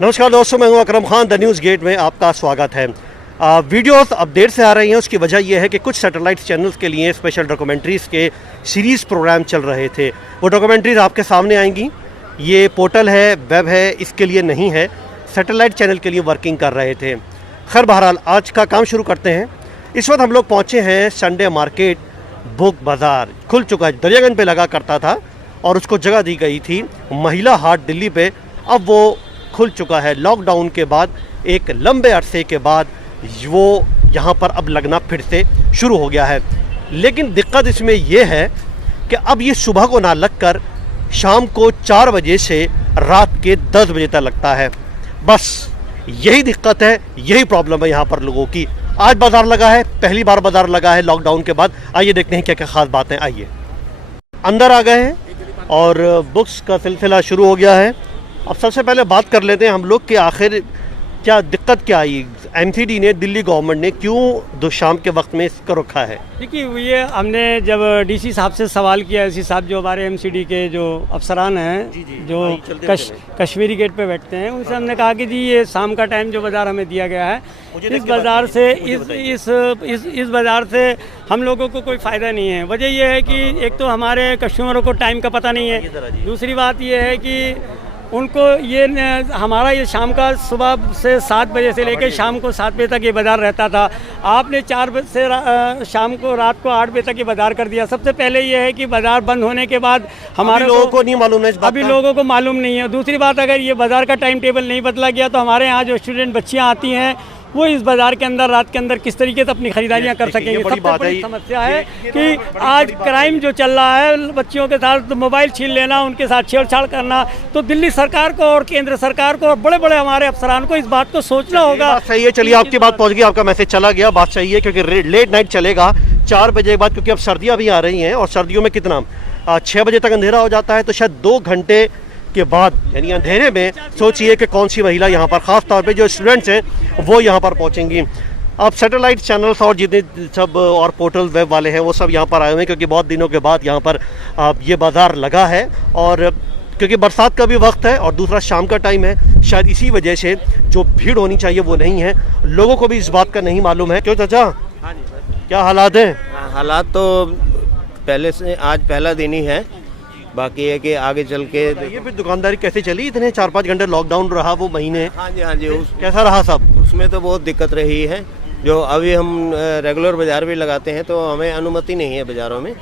नमस्कार दोस्तों, मैं हूं Akram Khan. The news gate में आपका स्वागत है। वीडियोस अब देर से आ रही हैं। उसकी वजह यह है कि कुछ सैटेलाइट चैनल्स के लिए स्पेशल डॉक्यूमेंट्रीज़ के सीरीज़ प्रोग्राम चल रहे थे। वो डॉक्यूमेंट्रीज़ आपके सामने आएंगी। ये पोर्टल है, वेब है, इसके लिए नहीं है, सैटेलाइट चैनल के लिए वर्किंग कर रहे थे। खैर बहरहाल आज का काम शुरू करते हैं। इस वक्त हम लोग पहुँचे हैं संडे मार्केट। बुक बाज़ार खुल चुका है, दरियागंज पे लगा करता था और उसको जगह दी गई थी महिला हाट दिल्ली पे। अब वो खुल चुका है। लॉकडाउन के बाद एक लंबे अरसे के बाद वो यहाँ पर अब लगना फिर से शुरू हो गया है। लेकिन दिक्कत इसमें यह है कि अब ये सुबह को ना लगकर शाम को 4 बजे से रात के 10 बजे तक लगता है। बस यही दिक्कत है, यही प्रॉब्लम है यहाँ पर लोगों की। आज बाज़ार लगा है, पहली बार बाज़ार लगा है लॉकडाउन के बाद। आइए देखते हैं क्या क्या ख़ास बातें। आइए अंदर आ गए हैं और बुक्स का सिलसिला शुरू हो गया है। अब सबसे पहले बात कर लेते हैं हम लोग कि आखिर क्या दिक्कत क्या आई। एमसीडी ने, दिल्ली गवर्नमेंट ने क्यों दो शाम के वक्त में इसको रखा है? देखिए, ये हमने जब डीसी साहब से सवाल किया, एसी साहब जो हमारे एमसीडी के जो अफसरान हैं जो कश्मीरी गेट पे बैठते हैं, उनसे हमने कहा कि जी ये शाम का टाइम जो बाज़ार हमें दिया गया है, इस बाज़ार से इस बाज़ार से हम लोगों को कोई फ़ायदा नहीं है। वजह यह है कि एक तो हमारे कस्टमरों को टाइम का पता नहीं है, दूसरी बात यह है कि उनको ये हमारा ये शाम का सुबह से 7 बजे से लेकर शाम को 7 बजे तक ये बाज़ार रहता था। आपने 4 बजे से शाम को रात को 8 बजे तक ये बाज़ार कर दिया। सबसे पहले ये है कि बाज़ार बंद होने के बाद हमारे लोगों को नहीं मालूम है इस बात अभी लोगों को मालूम नहीं है। दूसरी बात, अगर ये बाज़ार का टाइम टेबल नहीं बदला गया तो हमारे यहाँ जो स्टूडेंट बच्चियाँ आती हैं वो इस बाज़ार के अंदर रात के अंदर किस तरीके से अपनी खरीदारियाँ कर सकेंगे। सबसे बड़ी समस्या है कि आज क्राइम जो चल रहा है, बच्चियों के साथ मोबाइल छीन लेना, उनके साथ छेड़छाड़ करना, तो दिल्ली सरकार को और केंद्र सरकार को और बड़े बड़े हमारे अफसरान को इस बात को सोचना होगा। सही है, चलिए आपकी बात पहुंच गई, आपका मैसेज चला गया। बात सही है क्योंकि लेट नाइट चलेगा 4 बजे के बाद, क्योंकि अब सर्दियाँ भी आ रही हैं और सर्दियों में कितना 6 बजे तक अंधेरा हो जाता है। तो शायद 2 घंटे के बाद यानी अंधेरे में सोचिए कि कौन सी महिला यहाँ पर, ख़ास तौर पे जो स्टूडेंट्स हैं वो यहाँ पर पहुँचेंगी। अब सैटेलाइट चैनल्स और जितने सब और पोर्टल वेब वाले हैं वो सब यहाँ पर आए हुए हैं क्योंकि बहुत दिनों के बाद यहाँ पर ये बाज़ार लगा है। और क्योंकि बरसात का भी वक्त है और दूसरा शाम का टाइम है, शायद इसी वजह से जो भीड़ होनी चाहिए वो नहीं है। लोगों को भी इस बात का नहीं मालूम है। क्यों चाचा, क्या हालात हैं? हालात तो पहले से आज पहला दिन ही है, बाकी है कि आगे चल के ये फिर दुकानदारी कैसे चली? इतने 4-5 घंटे लॉकडाउन रहा वो महीने। हाँ जी कैसा रहा सब? उसमें तो बहुत दिक्कत रही है। जो अभी हम रेगुलर बाज़ार भी लगाते हैं तो हमें अनुमति नहीं है बाज़ारों में,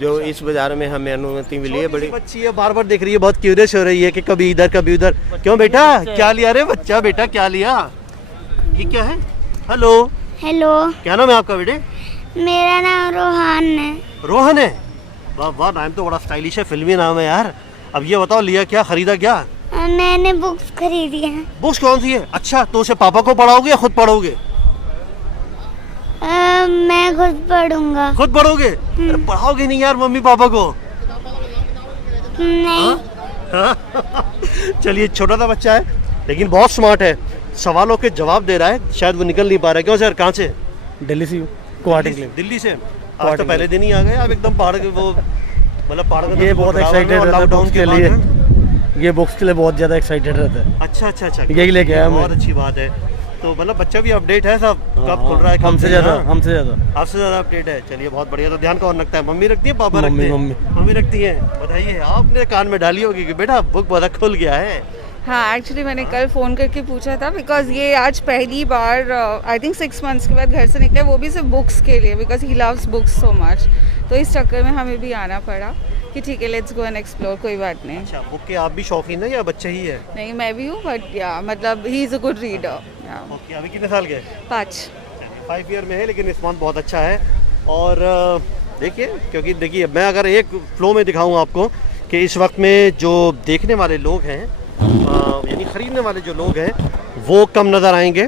जो इस बाज़ार में हमें अनुमति मिली है। बड़ी बच्ची है, बार बार देख रही है, बहुत क्यूरियस हो रही है कि कभी इधर कभी उधर। क्यों बेटा, क्या लिया रे बच्चा? बेटा क्या लिया? ये क्या है? हेलो हेलो, क्या नाम है आपका बेटे? मेरा नाम रोहन है। रोहन है? वाह वाह, नाम तो बड़ा स्टाइलिश है, फिल्मी नाम है यार। अब ये बताओ, लिया क्या, खरीदा क्या? मैंने बुक्स खरीदी हैं। बुक्स कौन सी है? अच्छा, तो उसे पापा को पढ़ाओगे या खुद पढ़ोगे? मैं खुद पढ़ूंगा। खुद पढ़ोगे? अरे पढ़ाओगे नहीं यार मम्मी पापा को? नहीं। चलिए, छोटा सा बच्चा है लेकिन बहुत स्मार्ट है, सवालों के जवाब दे रहा है। शायद वो निकल नहीं पा रहा है। क्यों सर, कहाँ से? दिल्ली से गुवाहाटी के लिए। दिल्ली से? आज तो पहले दिन ही आ गए आप एकदम पहाड़ के वो, मतलब पहाड़ का। ये बहुत एक्साइटेड रहता है बुक्स के लिए, ये बुक्स के लिए बहुत ज़्यादा एक्साइटेड रहता है। अच्छा, यही लेके आया, बहुत अच्छी बात है। तो मतलब बच्चा भी अपडेट है सब, कब खुल रहा है? हमसे ज़्यादा आपसे ज़्यादा अपडेट है। चलिए बहुत बढ़िया। तो ध्यान कौन रखता है? मम्मी रखती है, पापा मम्मी, रखते हैं? मम्मी रखती है। बताइए, आपने कान में डाली होगी कि बेटा बुक बाज़ार खुल गया है। हाँ, एक्चुअली मैंने कल फ़ोन करके पूछा था बिकॉज़ ये आज पहली बार आई थिंक 6 मंथ्स के बाद घर से निकले, वो भी सिर्फ बुक्स के लिए, because he loves books so much. तो इस चक्कर में हमें भी आना पड़ा कि ठीक है, लेट्स गो एंड एक्सप्लोर। कोई बात नहीं। अच्छा, बुक के आप भी शौकीन है या बच्चे ही है? नहीं, मैं भी हूँ, बट या मतलब he is a good reader. Okay, अभी कितने साल के? 5 ईयर में है, लेकिन रिस्पॉन्स बहुत अच्छा है। और देखिए, क्योंकि देखिए मैं अगर एक फ्लो में दिखाऊँ आपको कि इस वक्त में जो देखने वाले लोग हैं यानी ख़रीदने वाले जो लोग हैं वो कम नज़र आएंगे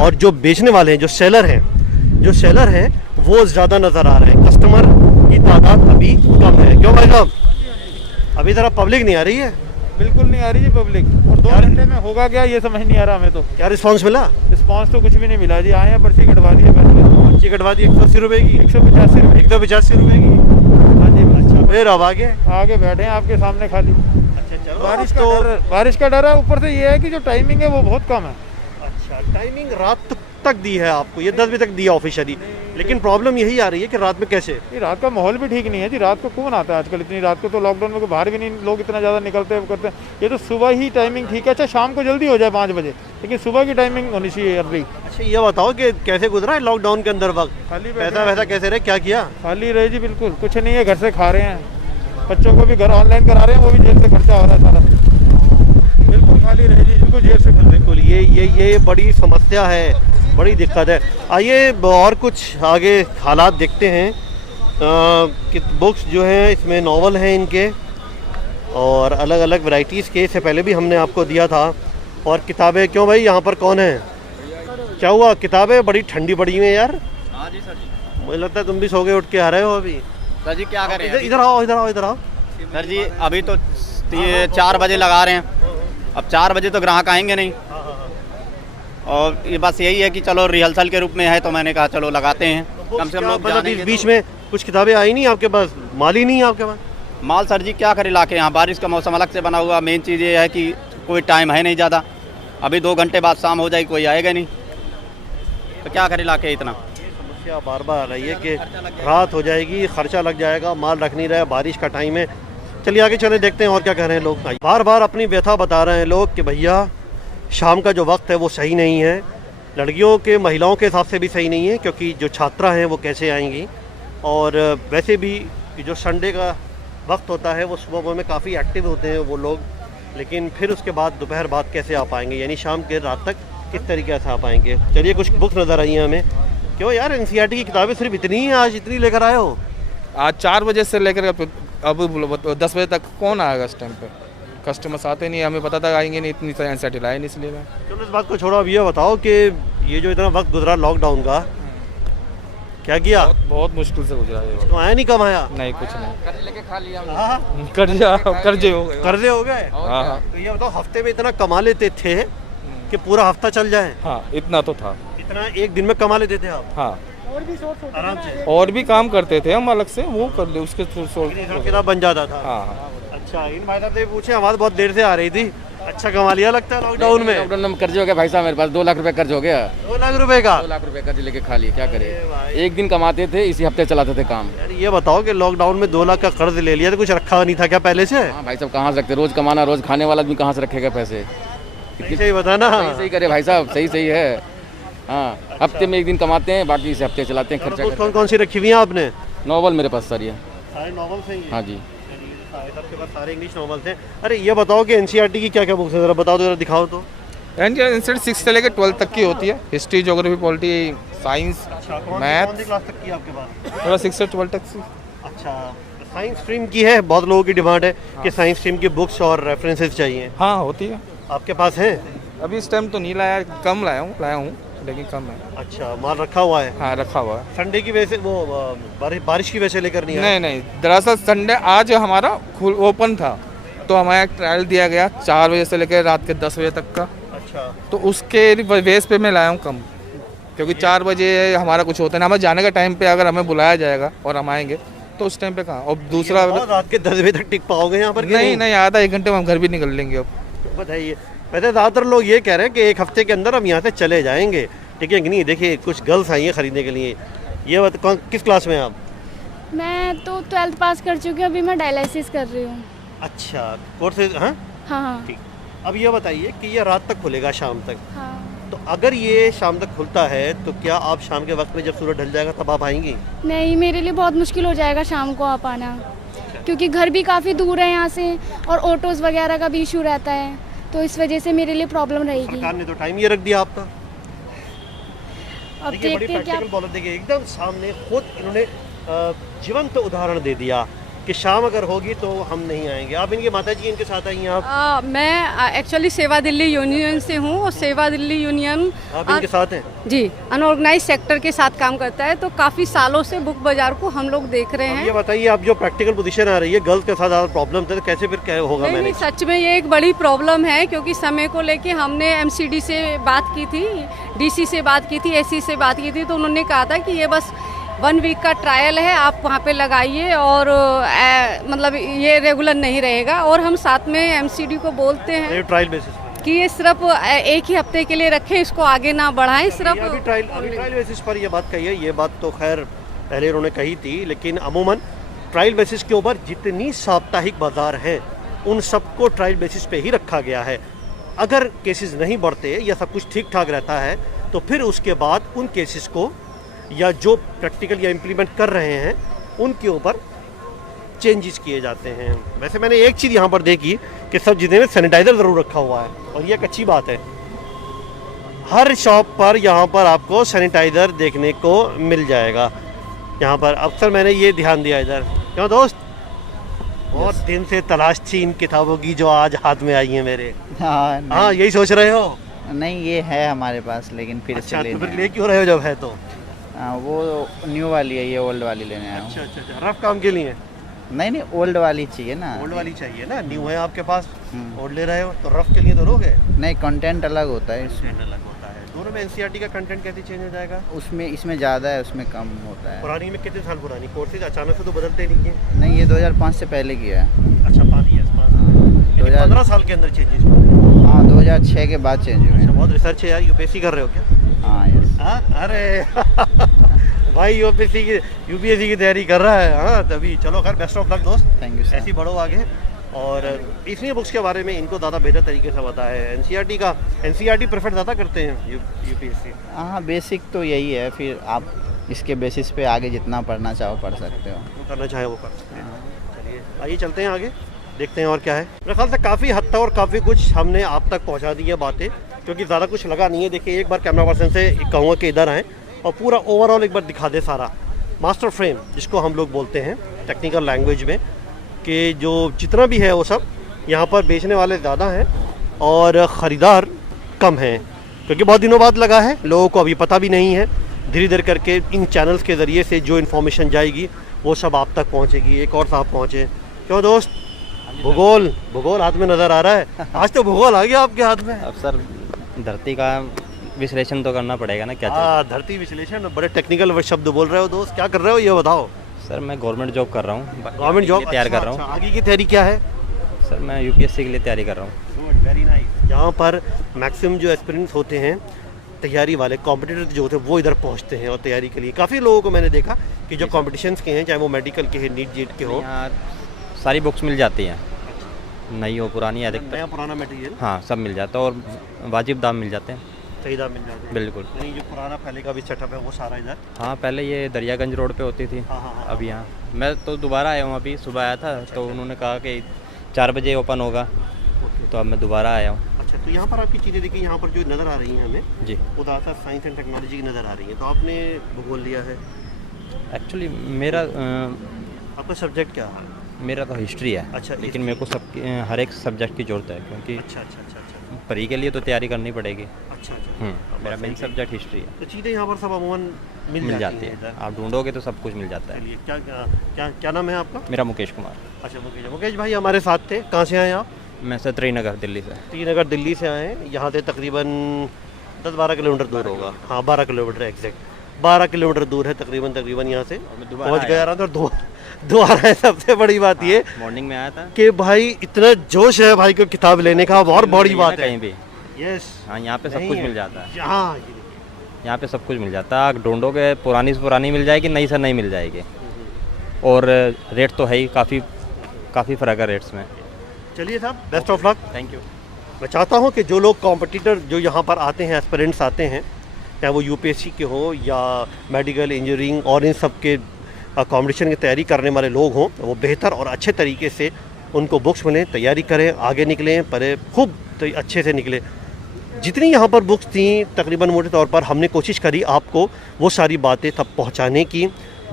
और जो बेचने वाले हैं, जो सेलर हैं वो ज़्यादा नज़र आ रहे हैं। कस्टमर की तादाद अभी कम है। क्यों भाई साहब, अभी ज़रा पब्लिक नहीं आ रही है? बिल्कुल नहीं आ रही जी पब्लिक। और 2 घंटे में होगा क्या ये समझ नहीं आ रहा हमें तो। क्या रिस्पॉन्स मिला? रिस्पॉन्स तो कुछ भी नहीं मिला जी। आए हैं, पर्ची कटवा दी है पहले। पर्ची कटवा दी 180 रुपये की? 185 रुपये। 185 रुपये की? हाँ जी। फिर अब आगे बैठे हैं आपके सामने खाली। अच्छा, चलो बारिश का डर है, ऊपर से ये है कि जो टाइमिंग है वो बहुत कम है। अच्छा, टाइमिंग रात तक दी है आपको, ये 10 बजे तक दिया ऑफिशियली, लेकिन प्रॉब्लम यही आ रही है कि रात में कैसे? ये रात का माहौल भी ठीक नहीं है जी। रात को कौन आता है आजकल? इतनी रात को तो लॉकडाउन में बाहर भी नहीं लोग इतना ज़्यादा निकलते करते हैं। ये तो सुबह ही टाइमिंग ठीक है। अच्छा, शाम को जल्दी हो जाए 5 बजे, लेकिन सुबह की टाइमिंग होनी चाहिए अर्ली। अच्छा, ये बताओ कि कैसे गुजरा है लॉकडाउन के अंदर वक्त? खाली पैसा वैसा कैसे रहे, क्या किया? खाली रहे जी, बिल्कुल कुछ नहीं है। घर से खा रहे हैं, बच्चों को भी घर ऑनलाइन करा रहे हैं, वो भी जेब से खर्चा हो रहा है सारा। बिल्कुल खाली रहे जी, बिल्कुल जेब से खर्चा। बिल्कुल, ये बड़ी समस्या है, बड़ी दिक्कत है। आइए और कुछ आगे हालात देखते हैं। कि बुक्स जो हैं इसमें नॉवल हैं इनके, और अलग अलग वैरायटीज़ के, इससे पहले भी हमने आपको दिया था। और किताबें, क्यों भाई यहाँ पर कौन है? क्या हुआ? किताबें बड़ी ठंडी पड़ी हुई हैं यार। हाँ जी सर जी। मुझे लगता है तुम भी सो के उठ के आ रहे हो अभी। सर जी क्या करें? इधर आओ, इधर आओ, इधर आओ। सर जी अभी तो 4 बजे लगा रहे हैं, अब 4 बजे तो ग्राहक आएंगे नहीं, और ये बस यही है कि चलो रिहर्सल के रूप में है, तो मैंने कहा चलो लगाते हैं, कम से कम लोग जानेंगे। बीच में कुछ किताबें आई नहीं आपके पास? माल ही नहीं है आपके पास? माल सर जी क्या करे लाके, यहाँ बारिश का मौसम अलग से बना हुआ। मेन चीज़ ये है कि कोई टाइम है नहीं ज़्यादा, अभी 2 घंटे बाद शाम हो जाएगी, कोई आएगा नहीं, तो क्या करे लाके इतना। समस्या बार बार आ रही है कि रात हो जाएगी, खर्चा लग जाएगा, माल रख नहीं रहा है, बारिश का टाइम है। चलिए आगे चले, देखते हैं और क्या कह रहे हैं लोग। बार बार अपनी व्यथा बता रहे हैं लोग कि भैया शाम का जो वक्त है वो सही नहीं है, लड़कियों के महिलाओं के हिसाब से भी सही नहीं है, क्योंकि जो छात्रा हैं वो कैसे आएंगी, और वैसे भी जो संडे का वक्त होता है वो सुबह में काफ़ी एक्टिव होते हैं वो लोग, लेकिन फिर उसके बाद दोपहर बाद कैसे आ पाएंगे, यानी शाम के रात तक किस तरीके से आ पाएंगे। चलिए कुछ बुक्स नज़र आई हैं हमें। क्यों यार, एनसीईआरटी की किताबें सिर्फ इतनी ही आज इतनी लेकर आए हो? आज 4 बजे से लेकर अब 10 बजे तक कौन आएगा? इस टाइम पे कस्टमर्स आते नहीं, हमें पता था आएंगे नहीं, इतनी सारी एनसीईआरटी लाए नहीं, इसलिए मैं। चलो इस बात को छोड़ो, अब ये बताओ कि ये जो इतना वक्त गुजरा लॉकडाउन का, क्या किया? बहुत मुश्किल से गुजरा ये। तो आया नहीं, कमाया? नहीं, कुछ नहीं। कर्ज लेके खा लिया, कर्जे हो गए। कर्जे हो गए? हाँ तो ये बताओ, हफ्ते में इतना कमा लेते थे कि पूरा हफ्ता चल जाए? हाँ, इतना तो था। इतना एक दिन में कमा लेते थे आप? हाँ, आराम से? और भी काम करते थे हम अलग से, वो कर ले उसके थ्रू किताब बन जाता था? हाँ। अच्छा, इन भाई साहब से पूछे, आवाज़ बहुत देर से आ रही थी। अच्छा कमा लिया लगता है लॉकडाउन में? लॉकडाउन में कर्ज हो गया भाई साहब, मेरे पास 2 लाख रुपए कर्ज हो गया। 2 लाख रुपए का? 2 लाख रुपए कर्ज लेके खा लिए, क्या करे। एक दिन कमाते थे, इसी हफ्ते चलाते थे काम। यार ये बताओ कि लॉकडाउन में 2 लाख का कर्ज ले लिया तो कुछ रखा नहीं था क्या पहले से? हाँ भाई साहब, कहाँ से रखते, रोज कमाना, रोज खाने वाला आदमी कहाँ से रखेगा पैसे। सही बताना। सही करे भाई साहब, सही है। हाँ, हफ्ते में एक दिन कमाते हैं, बाकी इस हफ्ते चलाते हैं, खर्चा। कौन कौन सी रखी हुई है आपने? नॉवल मेरे पास सर, ये सारे नॉवल से ही? हाँ जी, आपके पास सारे इंग्लिश नॉवल्स हैं। अरे ये बताओ कि एनसीईआरटी की क्या क्या बुक्स है, जरा बताओ, जरा दिखाओ तो। एनसीईआरटी 6 से लेकर 12 तक की होती है, history, geography, polity, science, math. कौन सी क्लास तक की है आपके पास? थोड़ा 6 से 12 तक से। अच्छा, साइंस स्ट्रीम की है, बहुत लोगों की डिमांड है कि साइंस स्ट्रीम की बुक्स और रेफरेंसेस चाहिए। हाँ, होती है। आपके पास है? अभी इस टाइम तो नहीं लाया, कम लाया हूँ लेकिन कम है। अच्छा, माल रखा हुआ है? हाँ, रखा हुआ है। संडे की वजह से, वो बारिश की वजह से लेकर नहीं आए? नहीं, दरअसल संडे आज हमारा ओपन था, तो हमारा एक ट्रायल दिया गया 4 बजे से लेकर रात के 10 बजे तक का। अच्छा, तो उसके बेस पे मैं लाया हूँ कम, क्योंकि 4 बजे हमारा कुछ होता है ना, हमें जाने के टाइम पे अगर हमें बुलाया जाएगा और हम आएंगे तो उस टाइम पे कहाँ। और दूसरा, रात के 10 बजे तक टिक पाओगे यहाँ पर? नहीं, आधा 1 घंटे में हम घर भी निकल लेंगे। अब बताइए, वैसे ज़्यादातर लोग ये कह रहे हैं कि 1 हफ्ते के अंदर हम यहाँ से चले जाएंगे, ठीक है कि नहीं? देखिए कुछ गर्ल्स आई हैं खरीदने के लिए। ये किस क्लास में हैं आप? मैं तो 12th पास कर चुकी हूँ, अभी मैं डायलिसिस कर रही हूँ। अच्छा, कोर्सेज? हाँ हाँ। ठीक। अब ये बताइए कि ये रात तक खुलेगा, शाम तक? हाँ। तो अगर ये शाम तक खुलता है तो क्या आप शाम के वक्त में जब सूरज ढल जाएगा तब आप आएंगी? नहीं, मेरे लिए बहुत मुश्किल हो जाएगा शाम को आ पाना, क्योंकि घर भी काफ़ी दूर है यहाँ से, और ऑटोज़ वगैरह का भी इशू रहता है, तो इस वजह से मेरे लिए प्रॉब्लम रहेगी। सरकार ने तो टाइम ये रख दिया आपका। अब देखिए, बड़ी देखते हैं क्या। प्रैक्टिकल बात, देखिए एकदम सामने खुद इन्होंने जीवंत उदाहरण दे दिया कि शाम अगर होगी तो हम नहीं आएंगे। आप इनके माता जी इनके साथ आई हैं आप? मैं एक्चुअली सेवा दिल्ली यूनियन से हूँ, और सेवा दिल्ली यूनियन आप इनके साथ हैं? जी, अनऑर्गेनाइज सेक्टर के साथ काम करता है, तो काफ़ी सालों से बुक बाजार को हम लोग देख रहे हैं। ये बताइए, आप जो प्रैक्टिकल पोजीशन आ रही है, गर्ल्स के साथ ज़्यादा प्रॉब्लम थे, तो कैसे फिर क्या होगा? नहीं, सच में ये एक बड़ी प्रॉब्लम है, क्योंकि समय को लेके हमने MCD से बात की थी, DC से बात की थी, SC से बात की थी, तो उन्होंने कहा था कि ये बस 1 वीक का ट्रायल है, आप वहाँ पे लगाइए और मतलब ये रेगुलर नहीं रहेगा। और हम साथ में एमसीडी को बोलते हैं ट्रायल बेसिस कि ये सिर्फ एक ही हफ्ते के लिए रखें, इसको आगे ना बढ़ाएं। सिर्फ अभी ट्रायल बेसिस पर ये बात कही है, ये बात तो खैर पहले उन्होंने कही थी, लेकिन अमूमन ट्रायल बेसिस के ऊपर जितनी साप्ताहिक बाजार हैं उन सबको ट्रायल बेसिस पे ही रखा गया है। अगर केसेस नहीं बढ़ते या सब कुछ ठीक ठाक रहता है तो फिर उसके बाद उन केसेस को या जो प्रैक्टिकल या इम्प्लीमेंट कर रहे हैं उनके ऊपर चेंजेस किए जाते हैं। वैसे मैंने एक चीज़ यहाँ पर देखी कि सब जितने में सैनिटाइज़र ज़रूर रखा हुआ है, और ये एक अच्छी बात है। हर शॉप पर यहाँ पर आपको सैनिटाइज़र देखने को मिल जाएगा। यहाँ पर अक्सर मैंने ये ध्यान दिया इधर। क्यों दोस्त, बहुत दिन से तलाश थी इन किताबों की जो आज हाथ में आई हैं मेरे। हाँ, यही सोच रहे हो? नहीं, ये है हमारे पास, लेकिन फिर अच्छा, तो फिर ले क्यों रहे हो जब है तो? वो न्यू वाली है, ये ओल्ड वाली लेने आया हूँ। अच्छा, रफ काम के लिए? नहीं, ओल्ड वाली चाहिए ना। ओल्ड वाली चाहिए ना, न्यू है आपके पास, ओल्ड ले रहे हो तो रफ के लिए तो लोगे? नहीं, कंटेंट अलग होता है, कंटेंट अलग होता है। दोनों में एनसीईआरटी का कंटेंट कैसे चेंज हो जाएगा? उसमें इसमें ज़्यादा है, उसमें कम होता है। पुरानी में कितने साल पुरानी कोर्सेज अचानक से तो बदलते नहीं है? नहीं, ये 2005 से पहले किया है। अच्छा, 5 ईयर्स 15 साल के अंदर चेंजेस? हाँ, 2006 के बाद चेंज हुए। बहुत रिसर्च है यार। यूपीएससी कर रहे हो क्या? हाँ, यस। अरे भाई यूपीएससी की तैयारी कर रहा है। हाँ, तभी चलो खैर, बेस्ट ऑफ लक दोस्त। Thank you sir. ऐसे ही बढ़ो आगे। और इसलिए बुक्स के बारे में इनको ज़्यादा बेहतर तरीके से पता है। एनसीईआरटी प्रेफर ज़्यादा करते हैं यूपीएससी? हाँ, बेसिक तो यही है, फिर आप इसके बेसिस पे आगे जितना पढ़ना चाहो पढ़ सकते हो। वो करना चाहे वो कर सकते हैं। चलिए आइए चलते हैं आगे, देखते हैं और क्या है। मेरे ख्याल से काफ़ी हद तक और काफ़ी कुछ हमने आप तक पहुँचा दी है बातें, क्योंकि ज़्यादा कुछ लगा नहीं है। देखिए, एक बार कैमरा पर्सन से कहूँगा कि इधर आएँ और पूरा ओवरऑल एक बार दिखा दे सारा मास्टर फ्रेम, जिसको हम लोग बोलते हैं टेक्निकल लैंग्वेज में, कि जो जितना भी है वो सब यहाँ पर बेचने वाले ज़्यादा हैं और ख़रीदार कम हैं, क्योंकि बहुत दिनों बाद लगा है, लोगों को अभी पता भी नहीं है। धीरे धीरे करके इन चैनल्स के ज़रिए से जो इन्फॉर्मेशन जाएगी वो सब आप तक पहुँचेगी। एक और साहब पहुँचे। क्यों दोस्त, भूगोल हाथ में नज़र आ रहा है? आज तो भूगोल आ गया आपके हाथ में। अब सर, धरती का विश्लेषण तो करना पड़ेगा ना, क्या? धरती विश्लेषण, बड़े टेक्निकल शब्द बोल रहे हो दोस्त। क्या कर रहे हो ये बताओ? सर, मैं गवर्नमेंट जॉब कर रहा हूँ। गवर्नमेंट जॉब तैयार कर रहा हूँ। आगे की तैयारी क्या है? सर, मैं यूपीएससी के लिए तैयारी कर रहा हूँ। Very nice. यहाँ पर मैक्सिमम जो एस्पिरेंट्स होते हैं, तैयारी वाले कॉम्पिटिटर जो होते हैं, वो इधर पहुँचते हैं और तैयारी के लिए। काफ़ी लोगों को मैंने देखा कि जो कॉम्पिटिशन्स के हैं, चाहे वो मेडिकल के हैं, नीट जेट के हो, यहाँ सारी बुक्स मिल जाती हैं, नई हो पुरानी, अधिकतर नया पुराना मटेरियल। हाँ, सब मिल जाता है और वाजिब दाम मिल जाते हैं। सही दाम मिल जाते हैं बिल्कुल। नहीं, जो पुराना पहले का भी सेटअप है वो सारा इधर? हाँ, पहले ये दरियागंज रोड पे होती थी। हाँ। अब यहाँ मैं तो दोबारा आया हूँ, अभी सुबह आया था तो उन्होंने कहा कि 4 बजे ओपन होगा, तो अब मैं दोबारा आया हूँ। अच्छा, तो यहाँ पर आपकी चीज़ें देखिए, यहाँ पर जो नज़र आ रही हैं हमें जी, वो ज़्यादातर साइंस एंड टेक्नोलॉजी की नज़र आ रही है। तो आपने भूगोल लिया है? एक्चुअली मेरा आपका सब्जेक्ट क्या है? मेरा तो हिस्ट्री है। अच्छा, लेकिन मेरे को सब हर एक सब्जेक्ट की ज़रूरत है, क्योंकि अच्छा, परी के लिए तो तैयारी करनी पड़ेगी। अच्छा। मेरा मेन सब्जेक्ट हिस्ट्री है। तो चीज़ें यहाँ पर सब अमूमन मिल जाती है। आप ढूंढोगे तो सब कुछ मिल जाता है। चलिए, क्या नाम है आपका? मेरा मुकेश कुमार। अच्छा, मुकेश भाई हमारे साथ थे। कहाँ से आए आप? मैं सर त्रिनगर दिल्ली से। त्रिनगर दिल्ली से आए हैं। यहाँ से तकरीबन 10-12 किलोमीटर दूर होगा। हाँ, 12 किलोमीटर एग्जैक्ट 12 किलोमीटर दूर है तकरीबन यहाँ से। पहुँच गया रहा था और दोबारा सबसे बड़ी बात ये मॉर्निंग में आया था कि भाई इतना जोश है भाई को किताब लेने का, और बड़ी बात है कहीं भी। यस, हाँ, यहाँ पे सब कुछ मिल जाता है। हाँ, यहाँ पे सब कुछ मिल जाता है। आप ढूंढोगे पुरानी से पुरानी मिल जाएगी, नई से नई मिल जाएगी, और रेट तो है ही, काफ़ी फ़र्क है रेट्स में। चलिए साहब, best of luck. Thank you. मैं चाहता हूँ कि जो लोग कॉम्पिटिटर जो यहाँ पर आते हैं, एस्पिरेंट्स आते हैं, चाहे वो यूपीएससी के हो या मेडिकल, इंजीनियरिंग और इन सब के कॉम्पिटिशन की तैयारी करने वाले लोग हों, वो बेहतर और अच्छे तरीके से उनको बुक्स मिलें, तैयारी करें, आगे निकलें, पर खूब अच्छे से निकले। जितनी यहाँ पर बुक्स थी तकरीबन मोटे तौर पर हमने कोशिश करी आपको वो सारी बातें तब पहुँचाने की।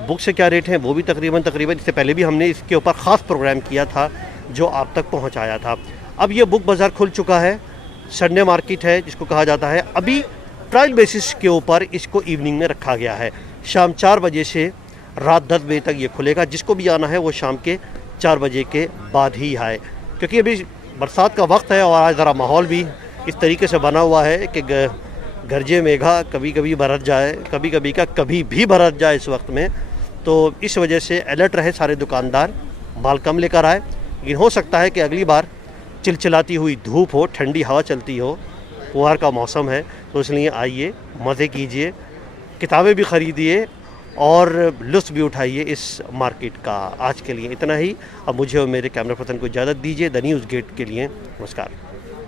बुक से क्या रेट हैं वो भी तकरीबन इससे पहले भी हमने इसके ऊपर ख़ास प्रोग्राम किया था जो आप तक पहुँचाया था। अब ये बुक बाज़ार खुल चुका है, संडे मार्केट है जिसको कहा जाता है। अभी ट्रायल बेसिस के ऊपर इसको इवनिंग में रखा गया है। शाम 4 बजे से रात 10 बजे तक ये खुलेगा। जिसको भी आना है वो शाम के 4 बजे के बाद ही आए, क्योंकि अभी बरसात का वक्त है और आज ज़रा माहौल भी इस तरीके से बना हुआ है कि गरजे मेघा कभी कभी बरस जाए, कभी कभी का कभी भी बरस जाए इस वक्त में। तो इस वजह से अलर्ट रहे सारे दुकानदार, माल कम लेकर आए। लेकिन हो सकता है कि अगली बार चिलचिलाती हुई धूप हो, ठंडी हवा चलती हो, फुहार का मौसम है, तो इसलिए आइए, मज़े कीजिए, किताबें भी ख़रीदिए और लुत्फ़ भी उठाइए इस मार्केट का। आज के लिए इतना ही। अब मुझे और मेरे कैमरा पर्सन को इजाज़त दीजिए। द न्यूज़ गेट के लिए नमस्कार।